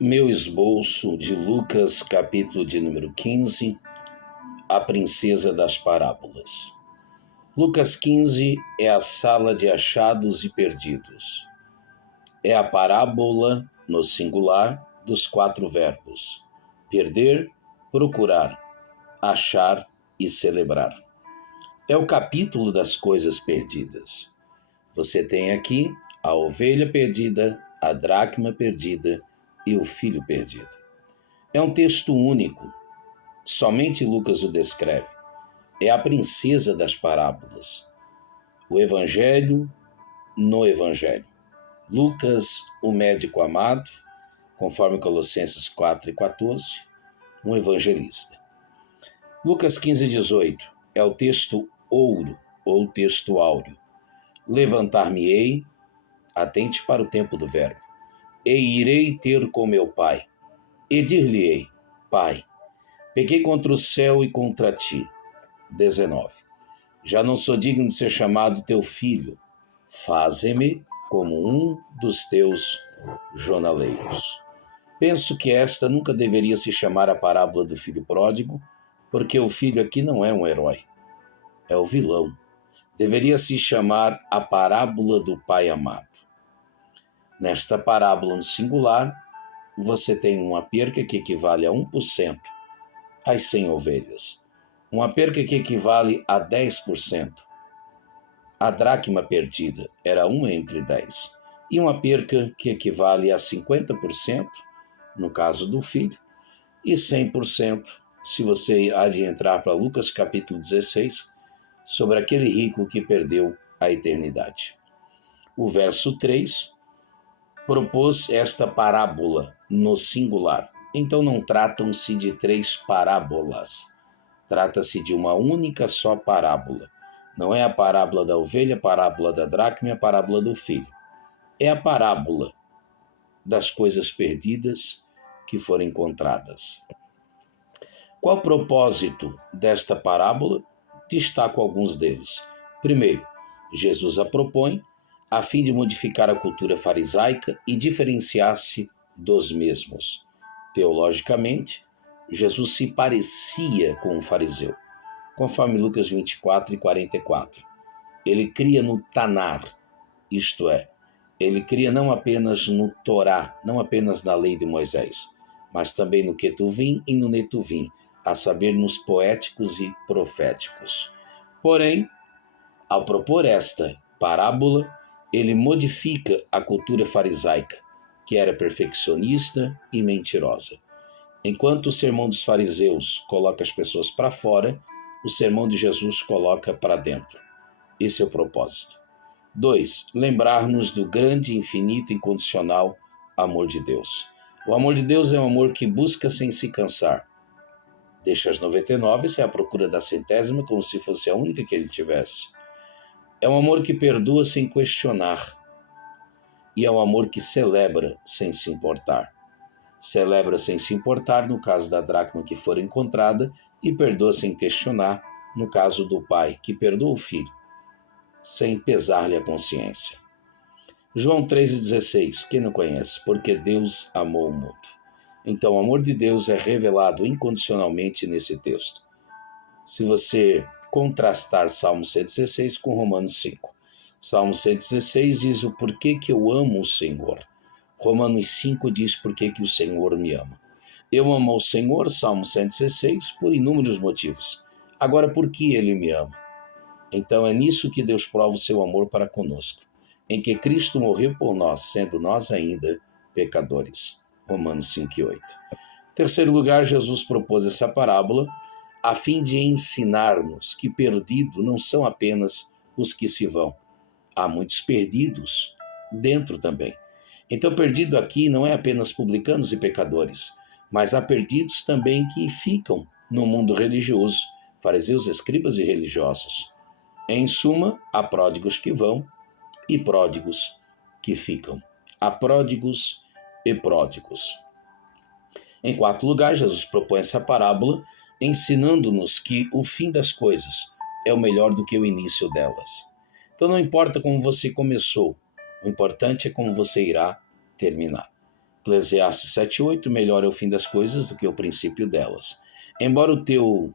Meu esboço de Lucas, capítulo de número 15, a princesa das parábolas. Lucas 15 é a sala de achados e perdidos. É a parábola, no singular, dos 4 verbos: perder, procurar, achar e celebrar. É o capítulo das coisas perdidas. Você tem aqui a ovelha perdida, a dracma perdida e o filho perdido. É um texto único, somente Lucas o descreve. É a princesa das parábolas. O Evangelho no Evangelho. Lucas, o médico amado, conforme Colossenses 4:14, um evangelista. Lucas 15:18 é o texto ouro ou texto áureo. Levantar-me-ei, atente para o tempo do verbo, e irei ter com meu pai, e dir-lhe-ei: Pai, pequei contra o céu e contra ti. 19. Já não sou digno de ser chamado teu filho. Faze-me como um dos teus jornaleiros. Penso que esta nunca deveria se chamar a parábola do filho pródigo, porque o filho aqui não é um herói, é o vilão. Deveria se chamar a parábola do pai amado. Nesta parábola no singular, você tem uma perca que equivale a 1% às 100 ovelhas. Uma perca que equivale a 10%. A dracma perdida era 1 entre 10. E uma perca que equivale a 50%, no caso do filho, e 100%, se você há de entrar para Lucas capítulo 16, sobre aquele rico que perdeu a eternidade. O verso 3 propôs esta parábola no singular. Então não tratam-se de 3 parábolas. Trata-se de uma única só parábola. Não é a parábola da ovelha, a parábola da dracma e a parábola do filho. É a parábola das coisas perdidas que foram encontradas. Qual o propósito desta parábola? Destaco alguns deles. Primeiro, Jesus a propõe a fim de modificar a cultura farisaica e diferenciar-se dos mesmos. Teologicamente, Jesus se parecia com um fariseu, conforme Lucas 24:44. Ele cria no Tanar, isto é, ele cria não apenas no Torá, não apenas na lei de Moisés, mas também no Ketuvim e no Netuvim, a saber, nos poéticos e proféticos. Porém, ao propor esta parábola, ele modifica a cultura farisaica, que era perfeccionista e mentirosa. Enquanto o sermão dos fariseus coloca as pessoas para fora, o sermão de Jesus coloca para dentro. Esse é o propósito. 2. Lembrar-nos do grande, infinito e incondicional amor de Deus. O amor de Deus é um amor que busca sem se cansar. Deixa as 99 e sai à procura da 100ª como se fosse a única que ele tivesse. É um amor que perdoa sem questionar. E é um amor que celebra sem se importar. Celebra sem se importar no caso da dracma que for encontrada e perdoa sem questionar no caso do pai que perdoa o filho, sem pesar-lhe a consciência. João 3,16, quem não conhece? Porque Deus amou o mundo. Então o amor de Deus é revelado incondicionalmente nesse texto. Se você contrastar Salmo 116 com Romanos 5. Salmo 116 diz o porquê que eu amo o Senhor. Romanos 5 diz porquê que o Senhor me ama. Eu amo o Senhor, Salmo 116, por inúmeros motivos. Agora, por que ele me ama? Então é nisso que Deus prova o seu amor para conosco, em que Cristo morreu por nós, sendo nós ainda pecadores. Romanos 5:8. Em terceiro lugar, Jesus propôs essa parábola a fim de ensinar-nos que perdido não são apenas os que se vão. Há muitos perdidos dentro também. Então, perdido aqui não é apenas publicanos e pecadores, mas há perdidos também que ficam no mundo religioso, fariseus, escribas e religiosos. Em suma, há pródigos que vão e pródigos que ficam. Há pródigos e pródigos. Em quarto lugar, Jesus propõe essa parábola ensinando-nos que o fim das coisas é o melhor do que o início delas. Então não importa como você começou, o importante é como você irá terminar. Eclesiastes 7:8, melhor é o fim das coisas do que o princípio delas. Embora o teu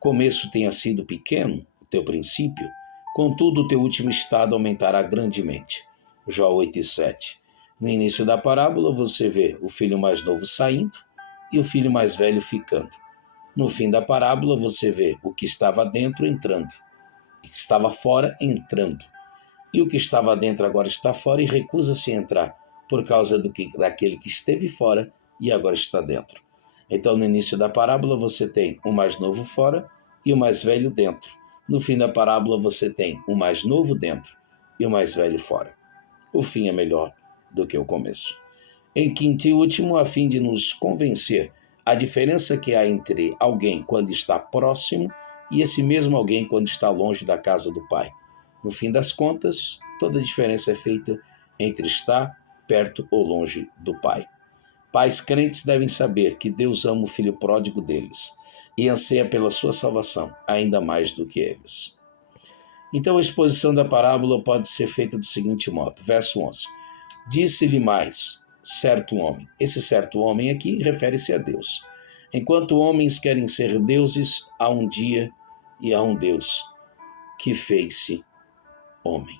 começo tenha sido pequeno, o teu princípio, contudo o teu último estado aumentará grandemente. Jó 8:7. No início da parábola você vê o filho mais novo saindo e o filho mais velho ficando. No fim da parábola você vê o que estava dentro entrando, o que estava fora entrando. E o que estava dentro agora está fora e recusa-se a entrar, por causa daquele que esteve fora e agora está dentro. Então, no início da parábola, você tem o mais novo fora e o mais velho dentro. No fim da parábola, você tem o mais novo dentro e o mais velho fora. O fim é melhor do que o começo. Em quinto e último, a fim de nos convencer a diferença que há entre alguém quando está próximo e esse mesmo alguém quando está longe da casa do Pai. No fim das contas, toda a diferença é feita entre estar perto ou longe do Pai. Pais crentes devem saber que Deus ama o filho pródigo deles e anseia pela sua salvação, ainda mais do que eles. Então a exposição da parábola pode ser feita do seguinte modo, verso 11. Disse-lhe mais, certo homem. Esse certo homem aqui refere-se a Deus. Enquanto homens querem ser deuses, há um dia e há um Deus que fez-se homem.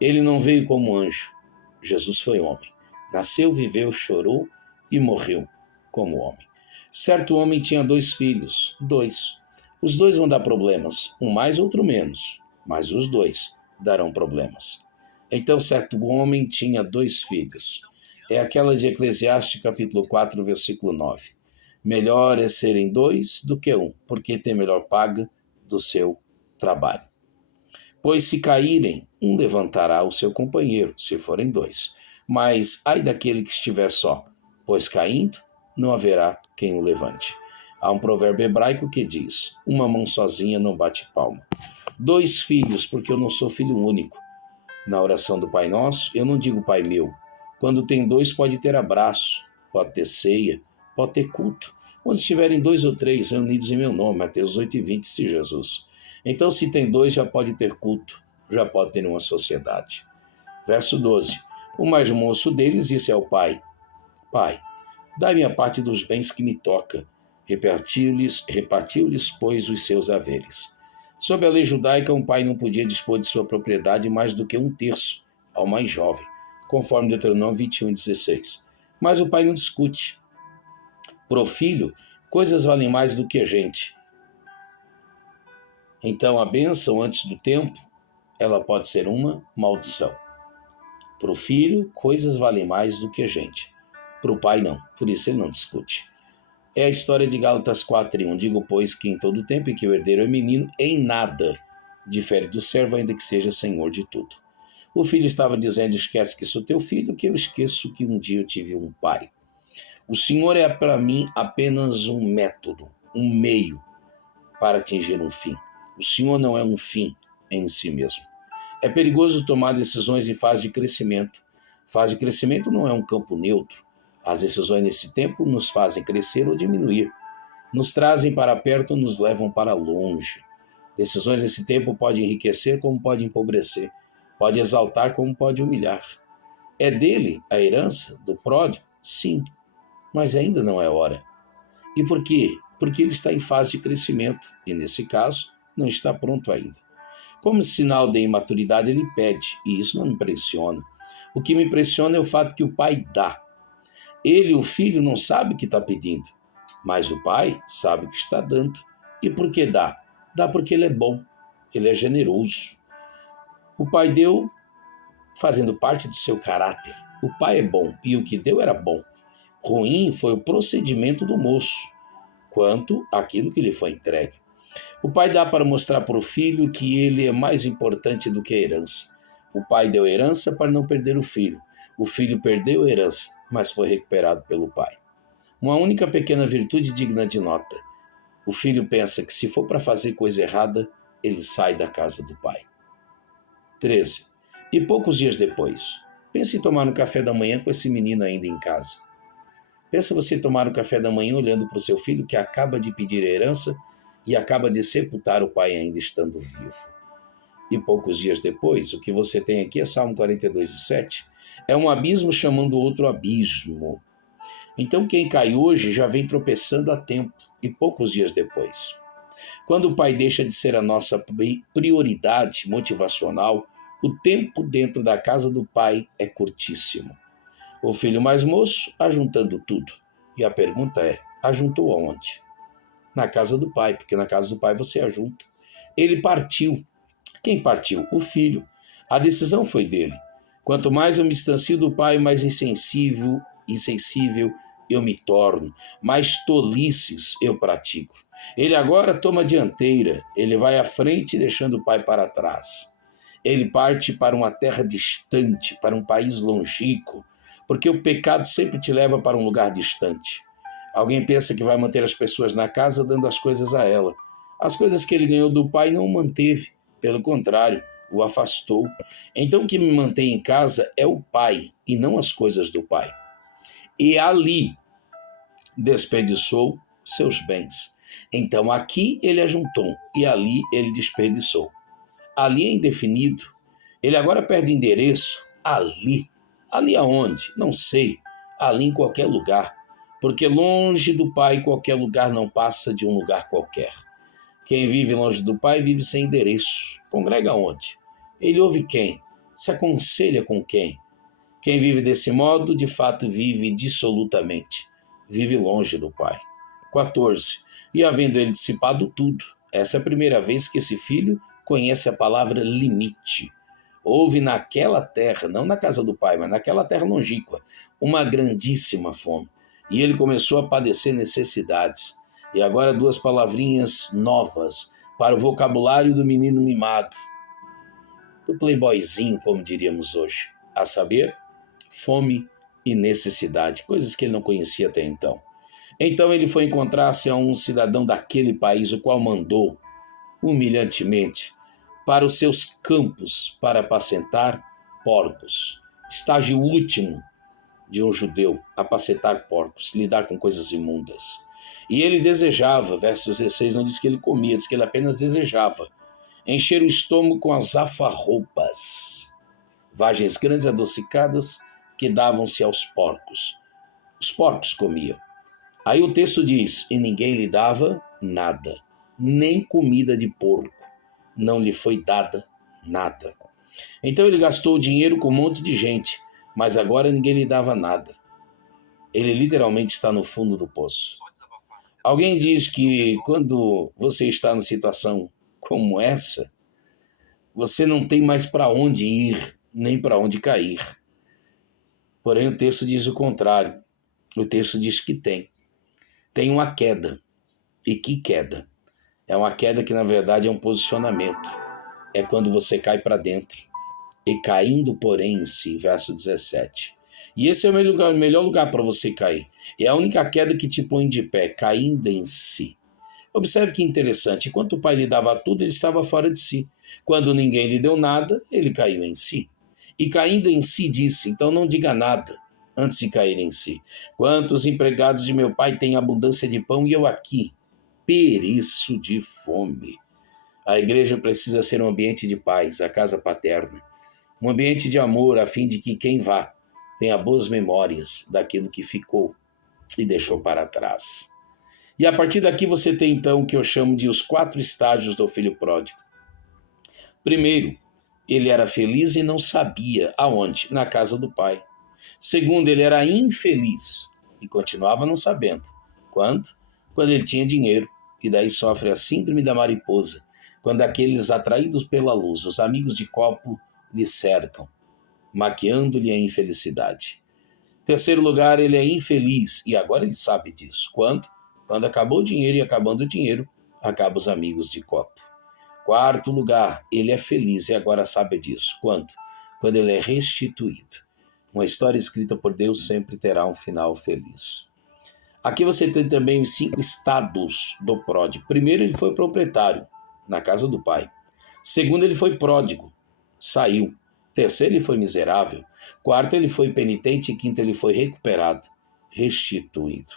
Ele não veio como anjo. Jesus foi homem. Nasceu, viveu, chorou e morreu como homem. Certo homem tinha 2 filhos. 2. Os 2 vão dar problemas. Um mais, outro menos. Mas os 2 darão problemas. Então, certo homem tinha 2 filhos. É aquela de Eclesiastes, capítulo 4, versículo 9. Melhor é serem 2 do que 1, porque tem melhor paga do seu trabalho. Pois se caírem, um levantará o seu companheiro, se forem 2. Mas ai daquele que estiver só, pois caindo, não haverá quem o levante. Há um provérbio hebraico que diz, uma mão sozinha não bate palma. 2 filhos, porque eu não sou filho único. Na oração do Pai Nosso, eu não digo Pai meu. Quando tem 2, pode ter abraço, pode ter ceia, pode ter culto. Onde estiverem 2 ou 3 reunidos em meu nome, Mateus 8:20, disse Jesus. Então, se tem 2, já pode ter culto, já pode ter uma sociedade. Verso 12. O mais moço deles disse ao pai, Pai, dá-me a parte dos bens que me toca. Repartiu-lhes, pois, os seus haveres. Sob a lei judaica, um pai não podia dispor de sua propriedade mais do que 1/3 ao mais jovem, conforme Deuteronômio 21:16. Mas o pai não discute. Pro filho, coisas valem mais do que a gente. Então, a bênção antes do tempo, ela pode ser uma maldição. Para o filho, coisas valem mais do que a gente. Para o pai, não. Por isso, ele não discute. É a história de Gálatas 4:1. Digo, pois, que em todo tempo em que o herdeiro é menino, em nada difere do servo, ainda que seja senhor de tudo. O filho estava dizendo, esquece que sou teu filho, que eu esqueço que um dia eu tive um pai. O Senhor é para mim apenas um método, um meio para atingir um fim. O Senhor não é um fim em si mesmo. É perigoso tomar decisões em fase de crescimento. Fase de crescimento não é um campo neutro. As decisões nesse tempo nos fazem crescer ou diminuir. Nos trazem para perto ou nos levam para longe. Decisões nesse tempo podem enriquecer como pode empobrecer. Pode exaltar como pode humilhar. É dele a herança do pródigo? Sim, mas ainda não é hora. E por quê? Porque ele está em fase de crescimento e, nesse caso, não está pronto ainda. Como sinal de imaturidade, ele pede, e isso não me impressiona. O que me impressiona é o fato que o pai dá. Ele, o filho, não sabe o que está pedindo, mas o pai sabe o que está dando. E por que dá? Dá porque ele é bom, ele é generoso. O pai deu fazendo parte do seu caráter. O pai é bom e o que deu era bom. Ruim foi o procedimento do moço, quanto àquilo que lhe foi entregue. O pai dá para mostrar para o filho que ele é mais importante do que a herança. O pai deu herança para não perder o filho. O filho perdeu a herança, mas foi recuperado pelo pai. Uma única pequena virtude digna de nota. O filho pensa que se for para fazer coisa errada, ele sai da casa do pai. 13. E poucos dias depois, pense em tomar um café da manhã com esse menino ainda em casa. Pensa você tomar o café da manhã olhando para o seu filho que acaba de pedir a herança e acaba de sepultar o pai ainda estando vivo. E poucos dias depois, o que você tem aqui é Salmo 42:7. É um abismo chamando outro abismo. Então quem cai hoje já vem tropeçando há tempo e poucos dias depois. Quando o pai deixa de ser a nossa prioridade motivacional, o tempo dentro da casa do pai é curtíssimo. O filho mais moço ajuntando tudo. E a pergunta é, ajuntou aonde? Na casa do pai, porque na casa do pai você ajunta. Ele partiu. Quem partiu? O filho. A decisão foi dele. Quanto mais eu me distancio do pai, mais insensível eu me torno, mais tolices eu pratico. Ele agora toma a dianteira, ele vai à frente deixando o pai para trás. Ele parte para uma terra distante, para um país longínquo, porque o pecado sempre te leva para um lugar distante. Alguém pensa que vai manter as pessoas na casa dando as coisas a ela. As coisas que ele ganhou do pai não o manteve, pelo contrário, o afastou. Então o que me mantém em casa é o pai e não as coisas do pai. E ali desperdiçou seus bens. Então aqui ele ajuntou e ali ele desperdiçou. Ali é indefinido. Ele agora perde endereço. Ali. Ali aonde? Não sei. Ali em qualquer lugar. Porque longe do pai qualquer lugar não passa de um lugar qualquer. Quem vive longe do pai vive sem endereço. Congrega onde? Ele ouve quem? Se aconselha com quem? Quem vive desse modo, de fato, vive dissolutamente. Vive longe do pai. 14. E havendo ele dissipado tudo, essa é a primeira vez que esse filho conhece a palavra limite. Houve naquela terra, não na casa do pai, mas naquela terra longínqua, uma grandíssima fome. E ele começou a padecer necessidades. E agora duas palavrinhas novas para o vocabulário do menino mimado, do playboyzinho, como diríamos hoje. A saber, fome e necessidade, coisas que ele não conhecia até então. Então ele foi encontrar-se a um cidadão daquele país, o qual mandou, humilhantemente, para os seus campos para apacentar porcos. Estágio último de um judeu, apacentar porcos, lidar com coisas imundas. E ele desejava, verso 16 não diz que ele comia, diz que ele apenas desejava, encher o estômago com as alfarrobas, vagens grandes adocicadas que davam-se aos porcos. Os porcos comiam. Aí o texto diz, e ninguém lhe dava nada, nem comida de porco, não lhe foi dada nada. Então ele gastou o dinheiro com um monte de gente, mas agora ninguém lhe dava nada. Ele literalmente está no fundo do poço. Alguém diz que quando você está numa situação como essa, você não tem mais para onde ir, nem para onde cair. Porém, o texto diz o contrário. O texto diz que tem. Tem uma queda. E que queda? É uma queda que, na verdade, é um posicionamento. É quando você cai para dentro. E caindo, porém, em si, verso 17. E esse é o melhor lugar para você cair. É a única queda que te põe de pé, caindo em si. Observe que interessante. Enquanto o pai lhe dava tudo, ele estava fora de si. Quando ninguém lhe deu nada, ele caiu em si. E caindo em si disse, então não diga nada antes de cair em si. Quantos empregados de meu pai têm abundância de pão e eu aqui pereço de fome. A igreja precisa ser um ambiente de paz, a casa paterna. Um ambiente de amor, a fim de que quem vá tenha boas memórias daquilo que ficou e deixou para trás. E a partir daqui você tem então o que eu chamo de os 4 estágios do filho pródigo. Primeiro, ele era feliz e não sabia aonde, na casa do pai. Segundo, ele era infeliz e continuava não sabendo. Quando? Quando ele tinha dinheiro, e daí sofre a síndrome da mariposa, quando aqueles atraídos pela luz, os amigos de copo, lhe cercam, maquiando-lhe a infelicidade. Terceiro lugar, ele é infeliz, e agora ele sabe disso. Quando? Quando acabou o dinheiro, e acabando o dinheiro, acabam os amigos de copo. Quarto lugar, ele é feliz, e agora sabe disso. Quando? Quando ele é restituído. Uma história escrita por Deus sempre terá um final feliz. Aqui você tem também os 5 estados do pródigo. Primeiro, ele foi proprietário, na casa do pai. Segundo, ele foi pródigo, saiu. Terceiro, ele foi miserável. Quarto, ele foi penitente. E quinto, ele foi recuperado, restituído.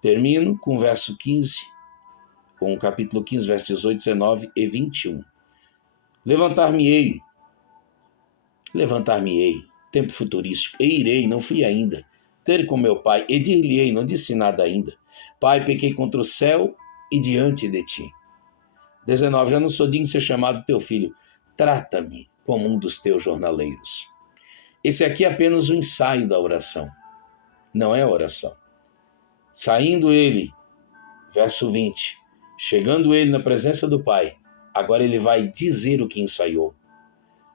Termino com o verso 15, com o capítulo 15, verso 18, 19 e 21. Levantar-me-ei, tempo futurístico, e irei, não fui ainda, ter com meu pai, e dir-lhe-ei, não disse nada ainda, Pai, pequei contra o céu e diante de ti. 19, já não sou digno de ser chamado teu filho, trata-me como um dos teus jornaleiros. Esse aqui é apenas o ensaio da oração, não é oração. Saindo ele, verso 20, chegando ele na presença do Pai, agora ele vai dizer o que ensaiou.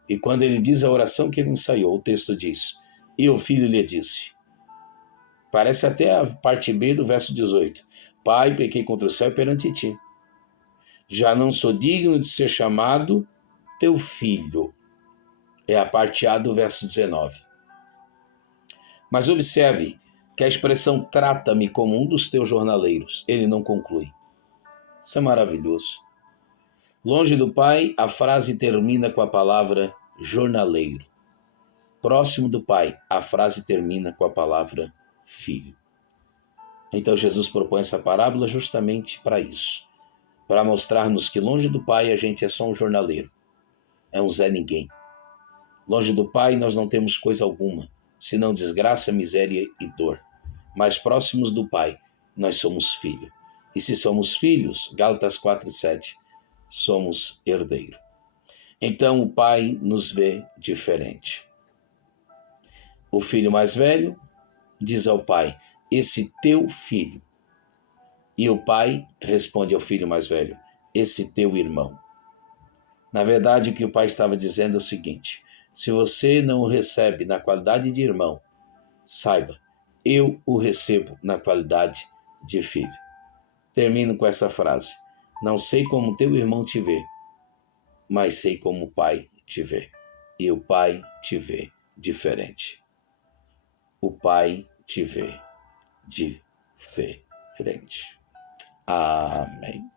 E quando ele diz a oração que ele ensaiou, o texto diz, e o filho lhe disse, parece até a parte B do verso 18, Pai, pequei contra o céu e perante ti. Já não sou digno de ser chamado teu filho. É a parte A do verso 19. Mas observe que a expressão trata-me como um dos teus jornaleiros, ele não conclui. Isso é maravilhoso. Longe do Pai, a frase termina com a palavra jornaleiro. Próximo do Pai, a frase termina com a palavra filho. Então Jesus propõe essa parábola justamente para isso, para mostrar-nos que longe do Pai a gente é só um jornaleiro, é um Zé Ninguém. Longe do Pai nós não temos coisa alguma, senão desgraça, miséria e dor. Mais próximos do Pai, nós somos filhos. E se somos filhos, Gálatas 4:7, somos herdeiro. Então o Pai nos vê diferente. O filho mais velho diz ao pai, esse teu filho. E o pai responde ao filho mais velho, esse teu irmão. Na verdade, o que o pai estava dizendo é o seguinte, se você não o recebe na qualidade de irmão, saiba, eu o recebo na qualidade de filho. Termino com essa frase, não sei como teu irmão te vê, mas sei como o pai te vê. E o pai te vê diferente. O pai te vê diferente. Amém.